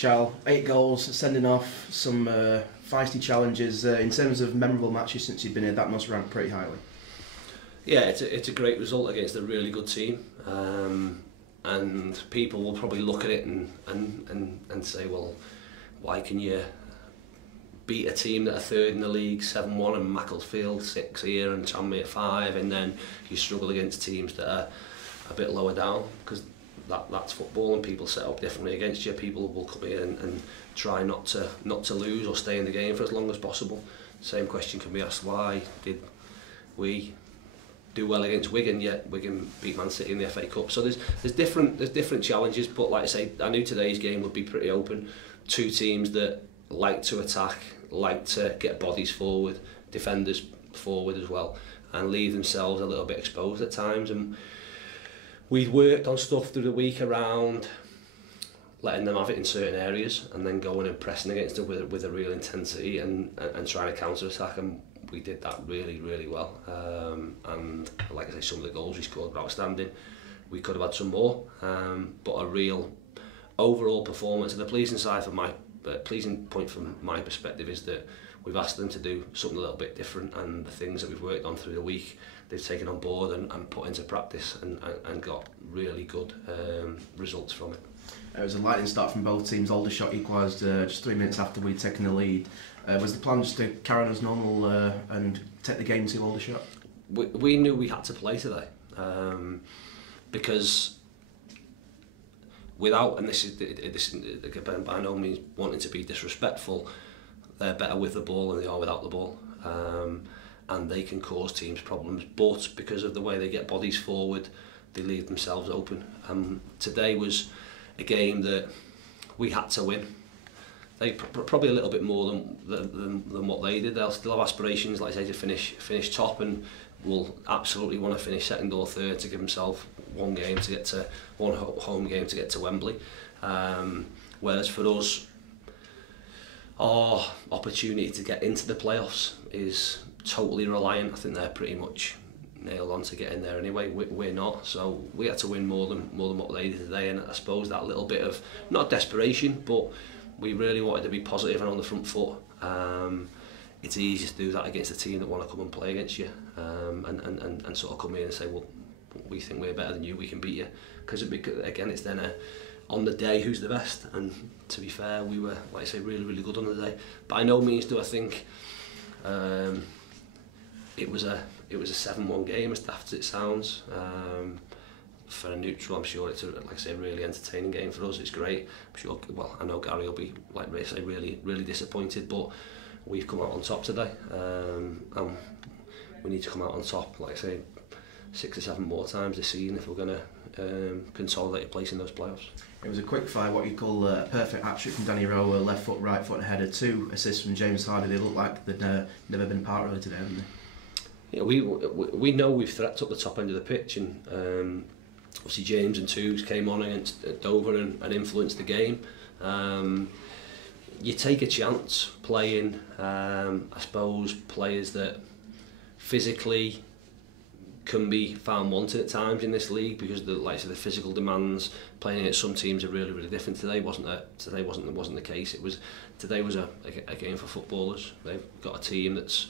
Chal, 8 goals, sending off, some feisty challenges. In terms of memorable matches since you've been here, that must rank pretty highly. Yeah, it's a great result against a really good team, and people will probably look at it and say, well, why can you beat a team that are third in the league 7-1 and Macclesfield 6 here and Challinor 5, and then you struggle against teams that are a bit lower down? Because that's football, and people set up differently against you. People will come in and try not to lose or stay in the game for as long as possible. Same question can be asked: why did we do well against Wigan, yet Wigan beat Man City in the FA Cup? So there's different challenges, but like I say, I knew today's game would be pretty open. Two teams that like to attack, like to get bodies forward, defenders forward as well, and leave themselves a little bit exposed at times. And we'd worked on stuff through the week around letting them have it in certain areas and then going and pressing against them with a real intensity and trying to counter-attack, and we did that really well. And like I say, some of the goals we scored were outstanding. We could have had some more, but a real overall performance. And the pleasing point from my perspective is that we've asked them to do something a little bit different, and the things that we've worked on through the week they've taken on board and put into practice and got really good results from it. It was a lightning start from both teams. Aldershot equalised just 3 minutes after we'd taken the lead. Was the plan just to carry on as normal and take the game to Aldershot? We knew we had to play today, because without, and this is by no means wanting to be disrespectful, they're better with the ball than they are without the ball, and they can cause teams problems, but because of the way they get bodies forward, they leave themselves open. Today was a game that we had to win. They probably a little bit more than what they did. They'll still have aspirations, like I say, to finish top, and will absolutely want to finish second or third to give themselves one home game to get to Wembley. Whereas for us, our opportunity to get into the playoffs is totally reliant. I think they're pretty much nailed on to get in there anyway. We're not, so we had to win more than what they did today. And I suppose that little bit of, not desperation, but we really wanted to be positive and on the front foot. It's easy to do that against a team that want to come and play against you, and sort of come in and say, well, we think we're better than you, we can beat you. Because again, it's then on the day who's the best. And to be fair, we were, like I say, really good on the day. By no means do I think it was a 7-1 game, as daft as it sounds. For a neutral, I'm sure it's like I say, a really entertaining game for us. It's great. I'm sure. Well, I know Gary will be, like I say, really disappointed, but we've come out on top today, and we need to come out on top, like I say, 6 or 7 more times this season if we're going to consolidate a place in those playoffs. It was a quick fire, what you call a perfect hat-trick from Danny Rowe, left foot, right foot and header, 2 assists from James Hardy. They look like they'd never been part of it today, haven't they? Yeah, we know we've threatened up the top end of the pitch, and obviously James and Toogs came on against Dover and influenced the game. You take a chance playing, I suppose, players that physically can be found wanting at times in this league, because like I said, the physical demands playing against some teams are really different. Today wasn't the case. Today was a game for footballers. They've got a team that's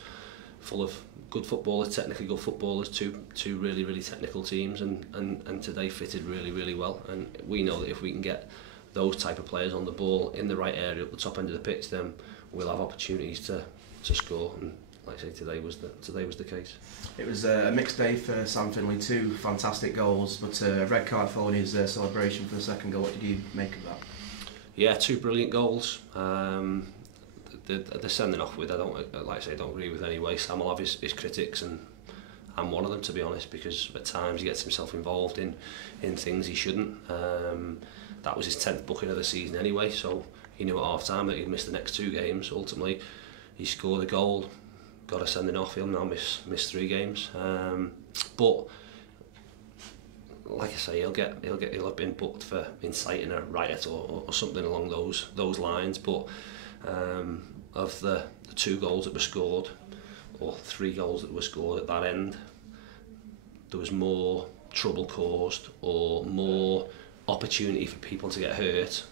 full of good footballers, technically good footballers, two really technical teams, and today fitted really well. And we know that if we can get those type of players on the ball in the right area at the top end of the pitch, then we'll have opportunities to score. And like I say, today was the case. It was a mixed day for Sam Finley. 2 fantastic goals, but a red card following his celebration for the second goal. What did you make of that? Yeah, 2 brilliant goals. The sending off with, I don't agree with anyway. Sam will have his critics, and I'm one of them, to be honest, because at times he gets himself involved in things he shouldn't. That was his 10th booking of the season anyway, so he knew at half time that he'd missed the next 2 games. Ultimately, he scored a goal, got a sending off. He'll now miss 3 games. But like I say, he'll have been booked for inciting a riot or something along those lines. But of the 2 goals that were scored, or 3 goals that were scored at that end, there was more trouble caused or more opportunity for people to get hurt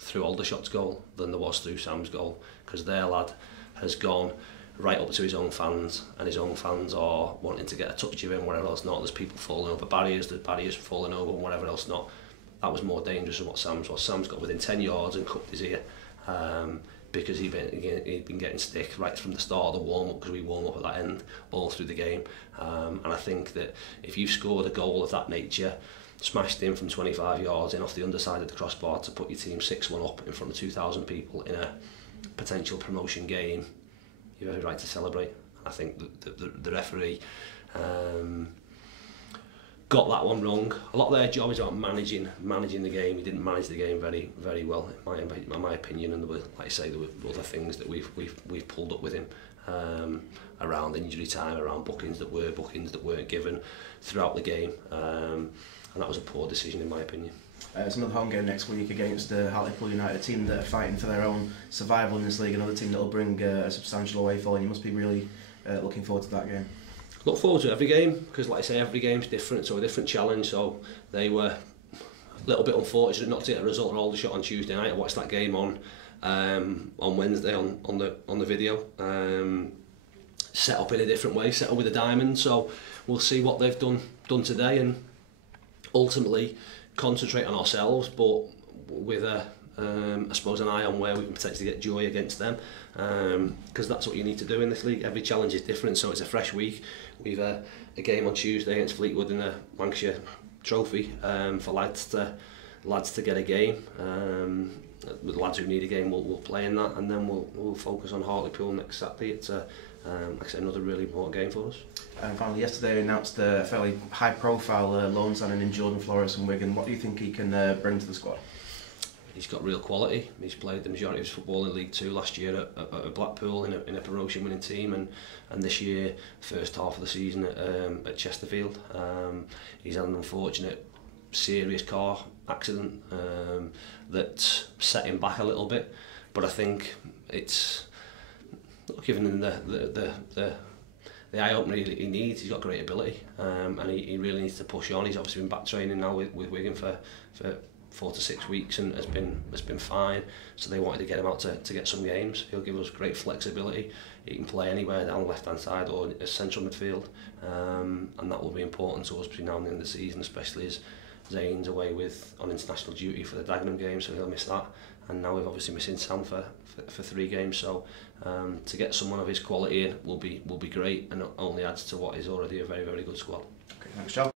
through Aldershot's goal than there was through Sam's goal, because their lad has gone right up to his own fans, and his own fans are wanting to get a touch of him, whatever else not. There's people falling over barriers, there's barriers falling over, and whatever else not. That was more dangerous than what Sam's was. Sam's got within 10 yards and cupped his ear, because he'd been getting stick right from the start of the warm-up, because we warm up at that end all through the game. And I think that if you've scored a goal of that nature, smashed in from 25 yards in off the underside of the crossbar to put your team 6-1 up in front of 2,000 people in a potential promotion game, you have every right to celebrate. I think the referee got that one wrong. A lot of their job is about managing the game. He didn't manage the game very well, in my opinion. And there were, like I say, there were other things that we've pulled up with him around injury time, around bookings that weren't given throughout the game. And that was a poor decision in my opinion. It's another home game next week against Hartlepool United, a team that are fighting for their own survival in this league, another team that will bring a substantial away fall, and you must be really looking forward to that game. Look forward to every game, because like I say, every game's different, so a different challenge. So they were a little bit unfortunate not to get a result at Aldershot on Tuesday night. I watched that game on Wednesday on the video. Set up in a different way, set up with a diamond, so we'll see what they've done today, and ultimately concentrate on ourselves, but with I suppose an eye on where we can potentially get joy against them, because that's what you need to do in this league. Every challenge is different, so it's a fresh week. We've a game on Tuesday against Fleetwood in a Lancashire Trophy for lads to get a game. The lads who need a game will play in that, and then we'll focus on Hartlepool next Saturday. It's like I said, another really important game for us. And finally, yesterday we announced a fairly high-profile loan signing in Jordan Flores from Wigan. What do you think he can bring to the squad? He's got real quality. He's played the majority of his football in League Two last year at Blackpool in a promotion-winning team, and this year, first half of the season at Chesterfield. He's had an unfortunate, serious car accident that set him back a little bit, but I think it's given him the eye opener he needs. He's got great ability, and he really needs to push on. He's obviously been back training now with Wigan for 4 to 6 weeks and has been fine. So they wanted to get him out to get some games. He'll give us great flexibility. He can play anywhere down the left hand side or a central midfield, and that will be important to us between now and the end of the season, especially as Zane's away on international duty for the Dagenham game, so he'll miss that. And now we're obviously missing Sam for 3 games, so to get someone of his quality in will be great, and it only adds to what is already a very good squad. Okay, thanks, Joe.